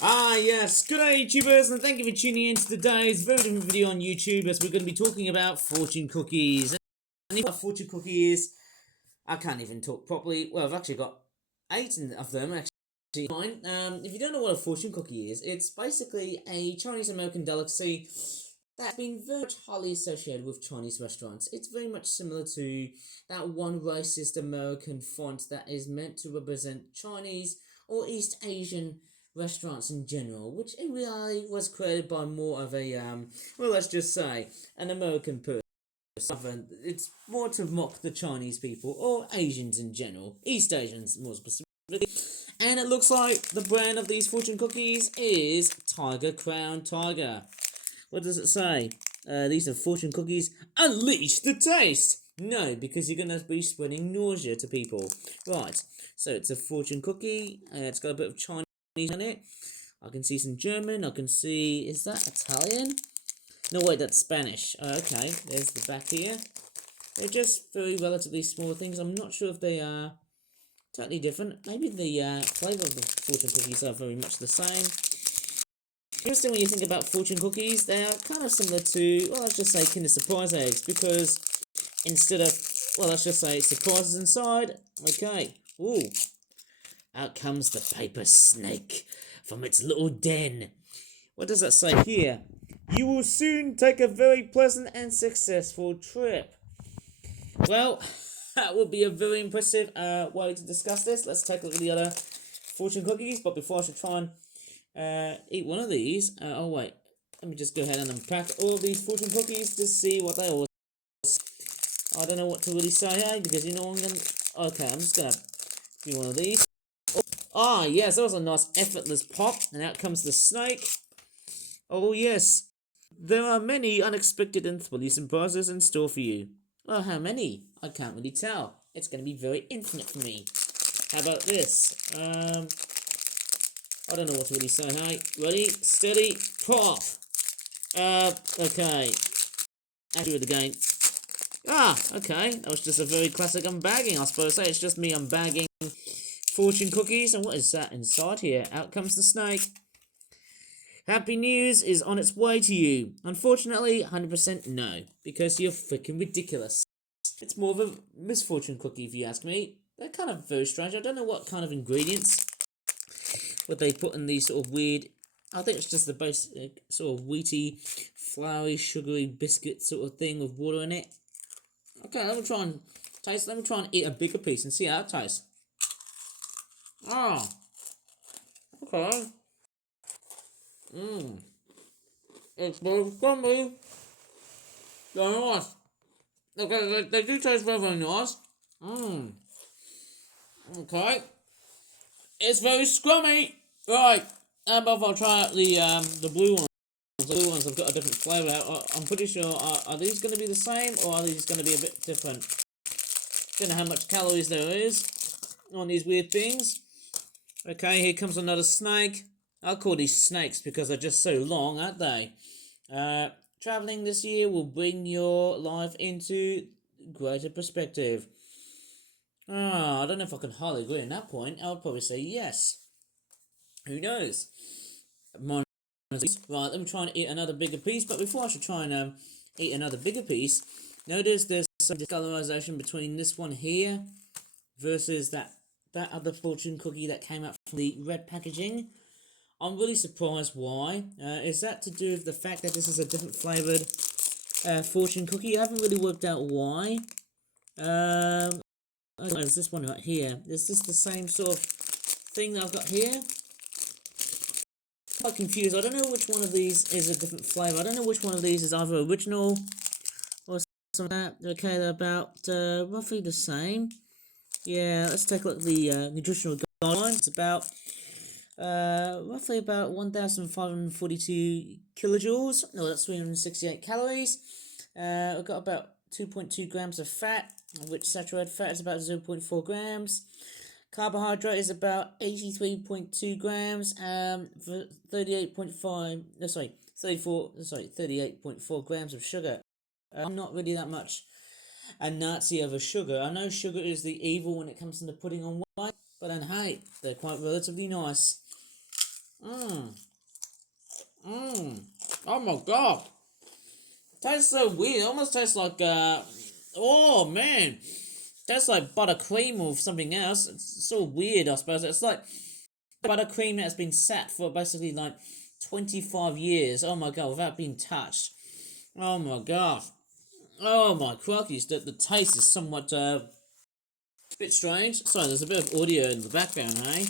Yes, good day YouTubers, and thank you for tuning in to today's very different video on YouTube as we're going to be talking about fortune cookies. And what a fortune cookie is, I can't even talk properly. Well, I've actually got 8 of them actually. Fine. If you don't know what a fortune cookie is, it's basically a Chinese American delicacy that's been very much highly associated with Chinese restaurants. It's very much similar to that one racist American font that is meant to represent Chinese or East Asian restaurants in general, which in reality was created by more of a, well, let's just say, an American person. It's more to mock the Chinese people, or Asians in general, East Asians more specifically. And it looks like the brand of these fortune cookies is Tiger Crown Tiger. What does it say? These are fortune cookies. Unleash the taste! No, because you're going to be spreading nausea to people. Right, so it's a fortune cookie. It's got a bit of Chinese in it. I can see some German. I can see... Is that Italian? No, wait, that's Spanish. Okay, there's the back here. They're just very relatively small things. I'm not sure if they are totally different. Maybe the flavour of the fortune cookies are very much the same. Interesting when you think about fortune cookies, they are kind of similar to, well, let's just say Kinder Surprise eggs, because instead of, well, let's just say surprises inside, okay, ooh, out comes the paper snake from its little den. What does that say here? You will soon take a very pleasant and successful trip. Well, that would be a very impressive way to discuss this. Let's take a look at the other fortune cookies, but before I should try and eat one of these, oh wait, let me just go ahead and unpack all of these fortune cookies to see what they all. I don't know what to really say, hey, because you know I'm gonna. Okay, I'm just gonna do one of these. Ah, yes, that was a nice effortless pop, and out comes the snake. Oh yes, there are many unexpected and thrilling surprises in store for you. Well, how many? I can't really tell. It's going to be very infinite for me. How about this? I don't know what to really say. Hey, ready, steady, pop. Okay. I'll do it again. Ah, okay. That was just a very classic unbagging, I suppose. Say it's just me unbagging fortune cookies. And what is that inside here? Out comes the snake. Happy news is on its way to you. Unfortunately, 100% no, because you're freaking ridiculous. It's more of a misfortune cookie, if you ask me. They're kind of very strange. I don't know what kind of ingredients would they put in these sort of weird... I think it's just the basic sort of wheaty, floury, sugary biscuit sort of thing with water in it. Okay, let me try and taste. Let me try and eat a bigger piece and see how it tastes. Ah, okay. It's very scummy. They're nice. Okay, they do taste very, very nice. Okay. It's very scrummy. Right. How about if I try out the blue ones? The blue ones have got a different flavour. I'm pretty sure, are these going to be the same, or are these going to be a bit different? Don't know how much calories there is on these weird things. Okay, here comes another snake. I'll call these snakes because they're just so long, aren't they? Travelling this year will bring your life into greater perspective. I don't know if I can hardly agree on that point. I would probably say yes. Who knows? Right, let me try and eat another bigger piece. But before I should try and eat another bigger piece, notice there's some discolorization between this one here versus that other fortune cookie that came out from the red packaging. I'm really surprised why. Is that to do with the fact that this is a different flavoured fortune cookie? I haven't really worked out why. There's this one right here. Is this the same sort of thing that I've got here? I'm quite confused. I don't know which one of these is a different flavour. I don't know which one of these is either original or something like that. Okay, they're about roughly the same. Yeah, let's take a look at the nutritional guidelines. It's about roughly about 1,542 kilojoules. No, that's 368 calories. We've got about 2.2 grams of fat, which saturated fat is about 0.4 grams. Carbohydrate is about 83.2 grams. 38.4 grams of sugar. I'm not really that much a Nazi over sugar. I know sugar is the evil when it comes to putting on weight, but then hey, they're quite relatively nice. Mmm. Mmm. Oh my god. Tastes so weird. It almost tastes like, oh man. Tastes like buttercream or something else. It's so weird, I suppose. It's like buttercream that's been sat for basically like 25 years. Oh my god, without being touched. Oh my god. Oh my crockies. The taste is somewhat, bit strange. Sorry, there's a bit of audio in the background, hey?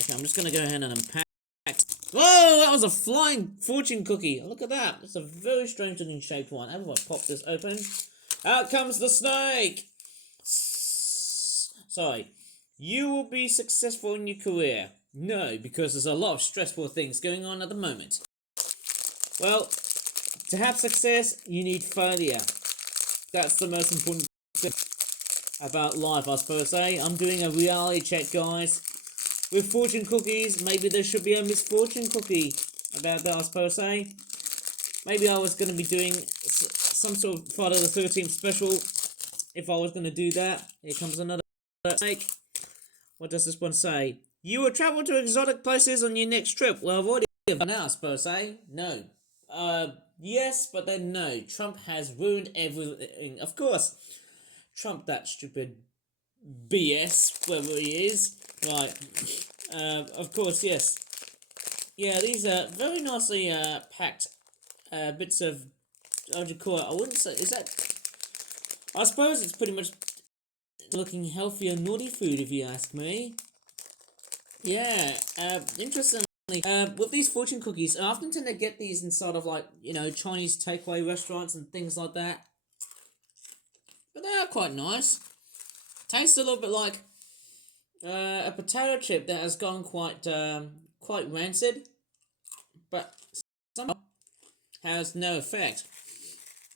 Okay, I'm just going to go ahead and unpack. Whoa, that was a flying fortune cookie. Look at that. It's a very strange looking shaped one. How do I pop this open? Out comes the snake. Sorry. You will be successful in your career. No, because there's a lot of stressful things going on at the moment. Well, to have success, you need failure. That's the most important thing about life, I suppose. I'm doing a reality check, guys. With fortune cookies, maybe there should be a misfortune cookie about that, I suppose. Maybe I was going to be doing some sort of Friday the 13th special. If I was going to do that, here comes another snake. What does this one say? You will travel to exotic places on your next trip. Well, I've already done that, I suppose. No. Yes, but then no. Trump has ruined everything. Of course, Trump, that stupid BS, whoever he is. Right. Of course, yes. Yeah, these are very nicely packed bits of, how do you call it? I wouldn't say, is that, I suppose it's pretty much looking healthy and naughty food, if you ask me. Yeah, interestingly, with these fortune cookies, I often tend to get these in sort of like, you know, Chinese takeaway restaurants and things like that. But they are quite nice. Tastes a little bit like a potato chip that has gone quite rancid, but somehow has no effect.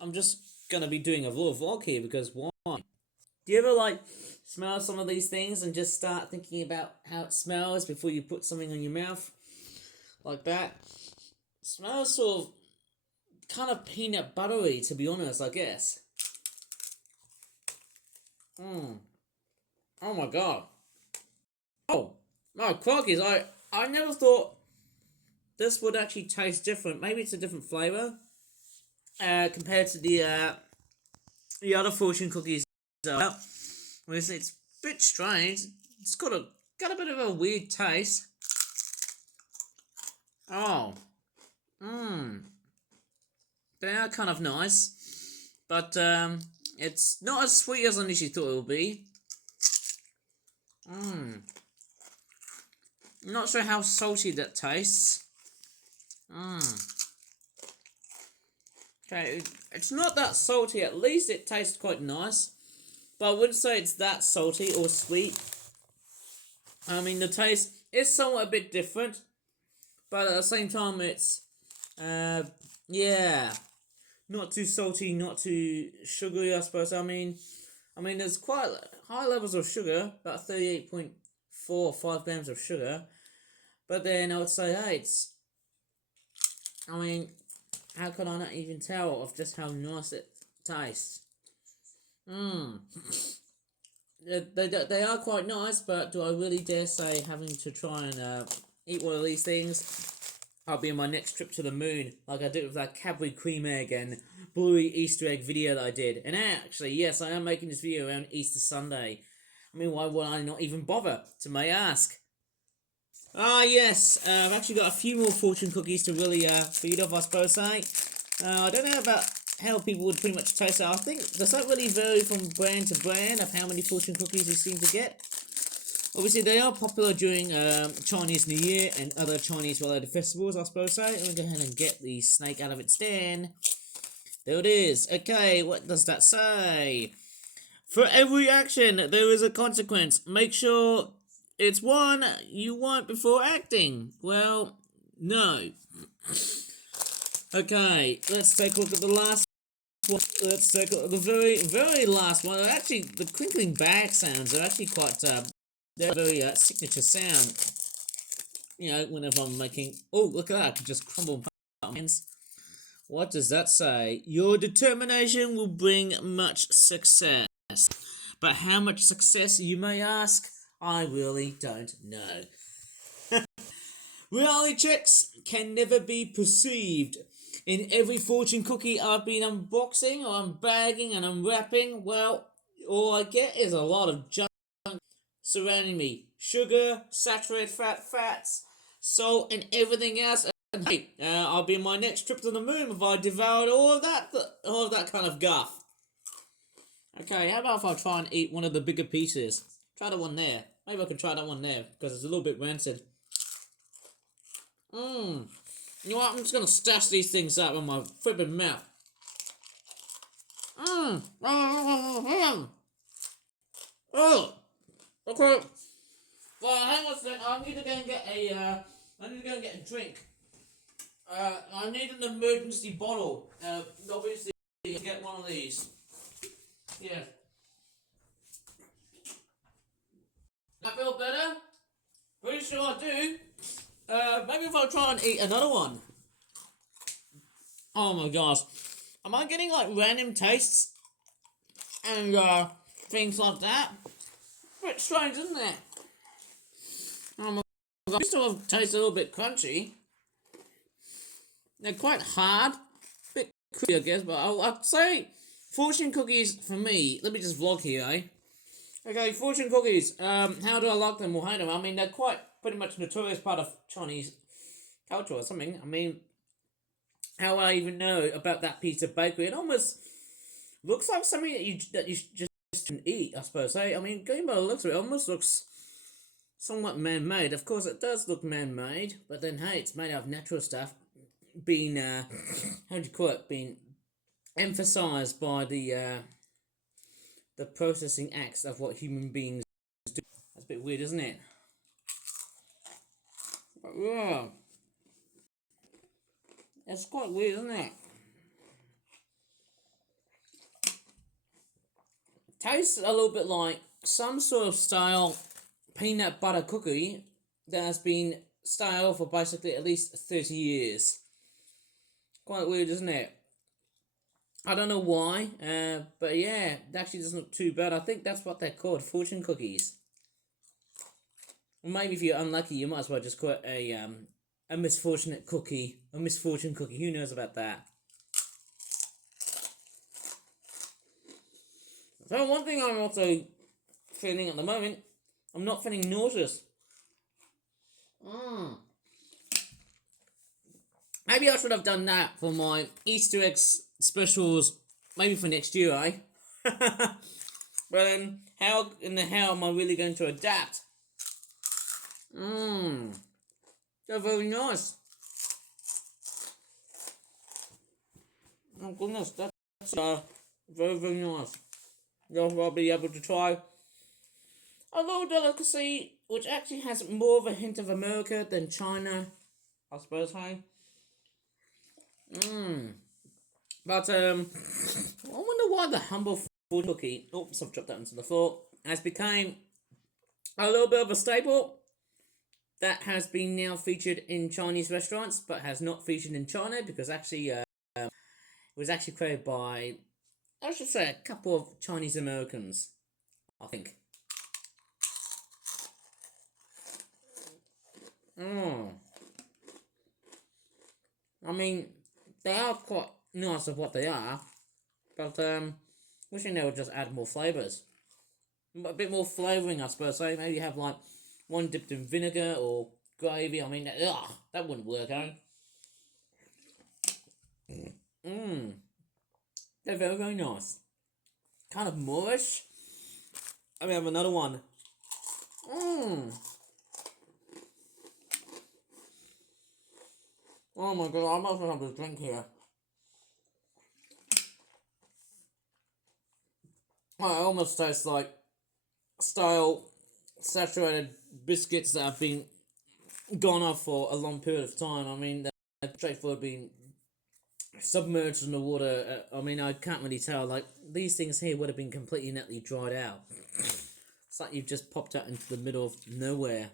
I'm just gonna be doing a little vlog here because why? Do you ever like smell some of these things and just start thinking about how it smells before you put something on your mouth? Like that. It smells sort of kind of peanut buttery, to be honest, I guess. Oh my god. Oh my crockies, I never thought this would actually taste different. Maybe it's a different flavour compared to the other fortune cookies. Well, it's a bit strange. It's got a bit of a weird taste. Oh, they are kind of nice, but it's not as sweet as I initially thought it would be. I'm not sure how salty that tastes. Okay, it's not that salty. At least it tastes quite nice, but I wouldn't say it's that salty or sweet. I mean, the taste is somewhat a bit different, but at the same time, it's yeah, not too salty, not too sugary, I suppose. I mean, there's quite high levels of sugar, about 38.45 grams of sugar. But then I would say, hey, it's, I mean, how can I not even tell of just how nice it tastes? They are quite nice, but do I really dare say having to try and eat one of these things? I'll be on my next trip to the moon, like I did with that Cadbury cream egg and Bluey Easter egg video that I did. And actually, yes, I am making this video around Easter Sunday. I mean, why would I not even bother, to may ask? Ah, yes, I've actually got a few more fortune cookies to really feed off, I suppose, I don't know about how people would pretty much taste it. I think, does that really vary from brand to brand of how many fortune cookies you seem to get? Obviously, they are popular during Chinese New Year and other Chinese-related festivals, I suppose. So, let me go ahead and get the snake out of its den. There it is. Okay, what does that say? For every action, there is a consequence. Make sure it's one you want before acting. Well, no. Okay, let's take a look at the last one. Let's take a look at the very, very last one. Actually, the crinkling bag sounds are actually quite... they're a very signature sound. You know, whenever I'm making... Oh, look at that. I can just crumble my hands. What does that say? Your determination will bring much success. But how much success, you may ask? I really don't know. Reality checks can never be perceived. In every fortune cookie I've been unboxing or unbagging and unwrapping, well, all I get is a lot of junk surrounding me. Sugar, saturated fats, salt, and everything else. And hey, I'll be on my next trip to the moon if I devoured all of that kind of guff. Okay, how about if I try and eat one of the bigger pieces? Try that one there. Maybe I can try that one there because it's a little bit rancid. You know what? I'm just gonna stash these things up in my flipping mouth. Oh, okay. Well, hang on a second. I need to go and get a drink. I need an emergency bottle. Obviously, get one of these. Yeah. I feel better. Pretty sure I do. Maybe if I try and eat another one. Oh my gosh. Am I getting like random tastes? And things like that? A bit strange, isn't it? Oh my god. They still taste a little bit crunchy. They're quite hard. A bit crispy, I guess, but I'd say fortune cookies for me. Let me just vlog here, eh? Okay, fortune cookies. How do I like them or hate them? I mean, they're quite pretty much notorious part of Chinese culture or something. I mean, how would I even know about that piece of bakery? It almost looks like something that you just shouldn't eat, I suppose. Eh? I mean, going by the looks of it, almost looks somewhat man-made. Of course, it does look man-made, but then hey, it's made out of natural stuff. Being how do you call it? Being emphasized by the processing acts of what human beings do. That's a bit weird, isn't it? But yeah, it's quite weird, isn't it? Tastes a little bit like some sort of style peanut butter cookie that has been stale for basically at least 30 years. Quite weird, isn't it? I don't know why, but yeah, it actually doesn't look too bad. I think that's what they're called, fortune cookies. Or maybe if you're unlucky, you might as well just call it a misfortunate cookie, a misfortune cookie. Who knows about that? So one thing I'm also feeling at the moment, I'm not feeling nauseous. Maybe I should have done that for my Easter eggs specials, maybe for next year, eh? But then, how in the hell am I really going to adapt? They're very nice. Oh goodness, that's very, very nice. I'll be able to try a little delicacy which actually has more of a hint of America than China, I suppose, hey? But I wonder why the humble food cookie, oops, I've dropped that into the floor, has become a little bit of a staple that has been now featured in Chinese restaurants, but has not featured in China because actually it was actually created by, I should say, a couple of Chinese Americans, I think. I mean, they are quite nice of what they are, but wishing they would just add more flavours. A bit more flavouring, I suppose. So maybe have like one dipped in vinegar or gravy. I mean, that wouldn't work, eh? They're very, very nice. Kind of Moorish. Let me have another one. Oh my god, I might as well have a drink here. It almost tastes like stale saturated biscuits that have been gone off for a long period of time. I mean, they're straightforward being submerged in the water. I mean, I can't really tell. Like, these things here would have been completely and utterly dried out. It's like you've just popped out into the middle of nowhere,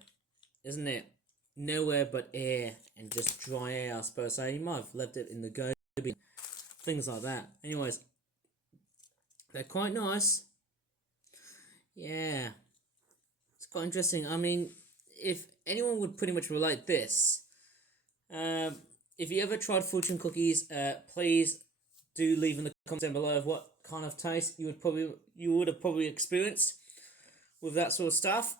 isn't it? Nowhere but air and just dry air, I suppose. So you might have left it in the go bin, things like that. Anyways, they're quite nice. Yeah, it's quite interesting. I mean, if anyone would pretty much relate this If you ever tried fortune cookies, please do leave in the comments down below of what kind of taste you would have probably experienced with that sort of stuff.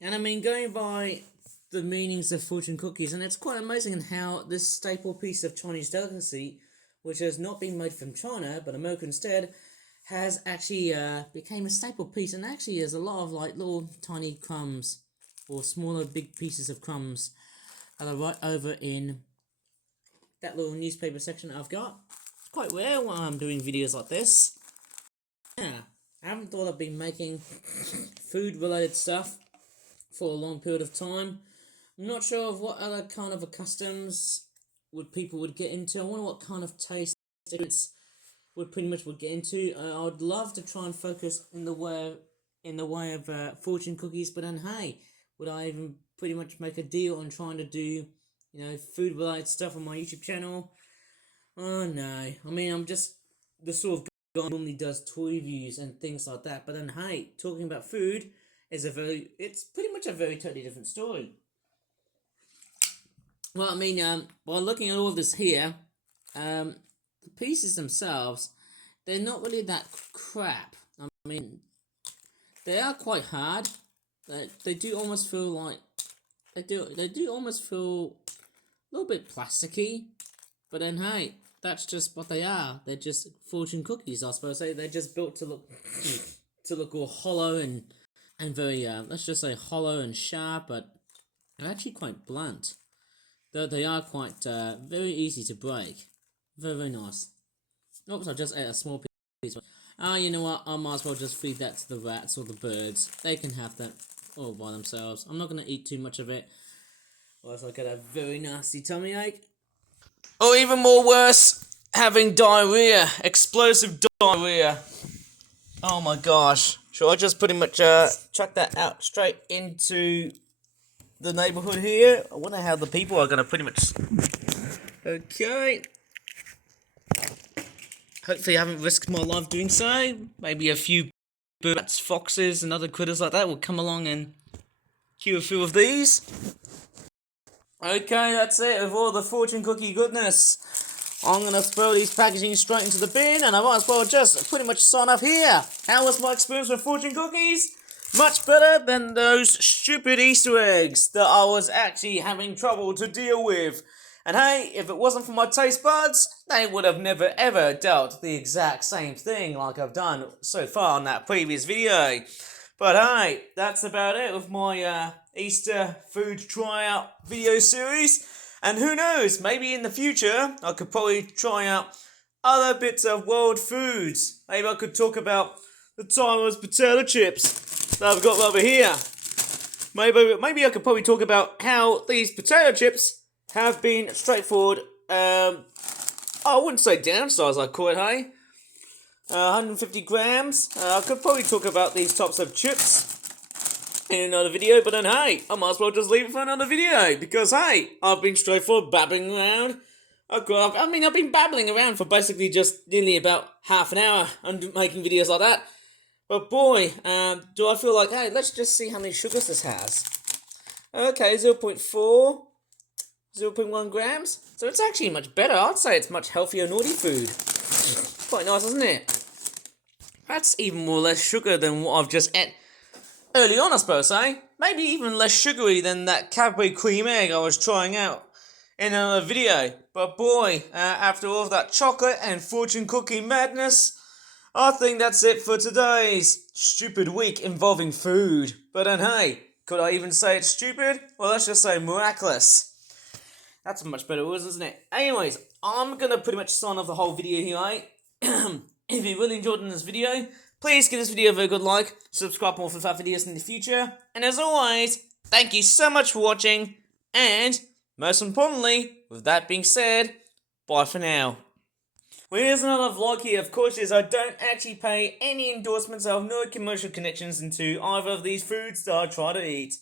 And I mean, going by the meanings of fortune cookies, and it's quite amazing how this staple piece of Chinese delicacy, which has not been made from China but America instead, has actually became a staple piece, and actually there's a lot of like little tiny crumbs or smaller big pieces of crumbs that are right over in that little newspaper section I've got. It's quite rare when I'm doing videos like this. Yeah, I haven't thought I've been making food related stuff for a long period of time. I'm not sure of what other kind of customs people would get into. I wonder what kind of taste would get into. I would love to try and focus in the way of fortune cookies, but then hey, would I even pretty much make a deal on trying to do food related stuff on my YouTube channel? Oh no, I mean I'm just the sort of guy who normally does toy reviews and things like that. But then hey, talking about food is it's pretty much a very totally different story. Well, I mean, by looking at all of this here, the pieces themselves, they're not really that crap. I mean, they are quite hard. They do almost feel like they do almost feel a little bit plasticky. But then hey, that's just what they are. They're just fortune cookies, I suppose. They're just built to look all hollow and very let's just say hollow and sharp, but they're actually quite blunt. Though they are quite very easy to break. Very, very nice. Oops, I just ate a small piece. You know what? I might as well just feed that to the rats or the birds. They can have that all by themselves. I'm not going to eat too much of it, or else I'll get a very nasty tummy ache. Or even more worse, having diarrhea. Explosive diarrhea. Oh my gosh. Should I just pretty much chuck that out straight into the neighborhood here? I wonder how the people are going to pretty much... Okay. Hopefully I haven't risked my life doing so. Maybe a few bats, foxes, and other critters like that will come along and cue a few of these. Okay, that's it with all the fortune cookie goodness. I'm going to throw these packaging straight into the bin, and I might as well just pretty much sign off here. How was my experience with fortune cookies? Much better than those stupid Easter eggs that I was actually having trouble to deal with. And hey, if it wasn't for my taste buds, they would have never ever dealt the exact same thing like I've done so far in that previous video. But hey, that's about it with my Easter food tryout video series. And who knows, maybe in the future, I could probably try out other bits of world foods. Maybe I could talk about the Taiwanese potato chips that I've got over here. Maybe I could probably talk about how these potato chips have been straightforward, I wouldn't say downsized, I'd call it, hey? 150 grams. I could probably talk about these types of chips in another video, but then hey, I might as well just leave it for another video, because hey, I've been straightforward babbling around. I've been babbling around for basically just nearly about half an hour and making videos like that. But boy, do I feel like, hey, let's just see how many sugars this has. Okay, 0.4, 0.1 grams. So it's actually much better. I'd say it's much healthier naughty food. Quite nice, isn't it? That's even more or less sugar than what I've just ate early on, I suppose, eh? Maybe even less sugary than that Cadbury cream egg I was trying out in another video. But boy, after all of that chocolate and fortune cookie madness, I think that's it for today's stupid week involving food. But then hey, could I even say it's stupid? Well, let's just say miraculous. That's a much better word, isn't it? Anyways, I'm gonna pretty much sign off the whole video here, eh? If you really enjoyed this video, please give this video a very good like, subscribe for more fun videos in the future, and as always, thank you so much for watching, and most importantly, with that being said, bye for now. Well, here's another vlog here. Of course, I don't actually pay any endorsements. I have no commercial connections into either of these foods that I try to eat.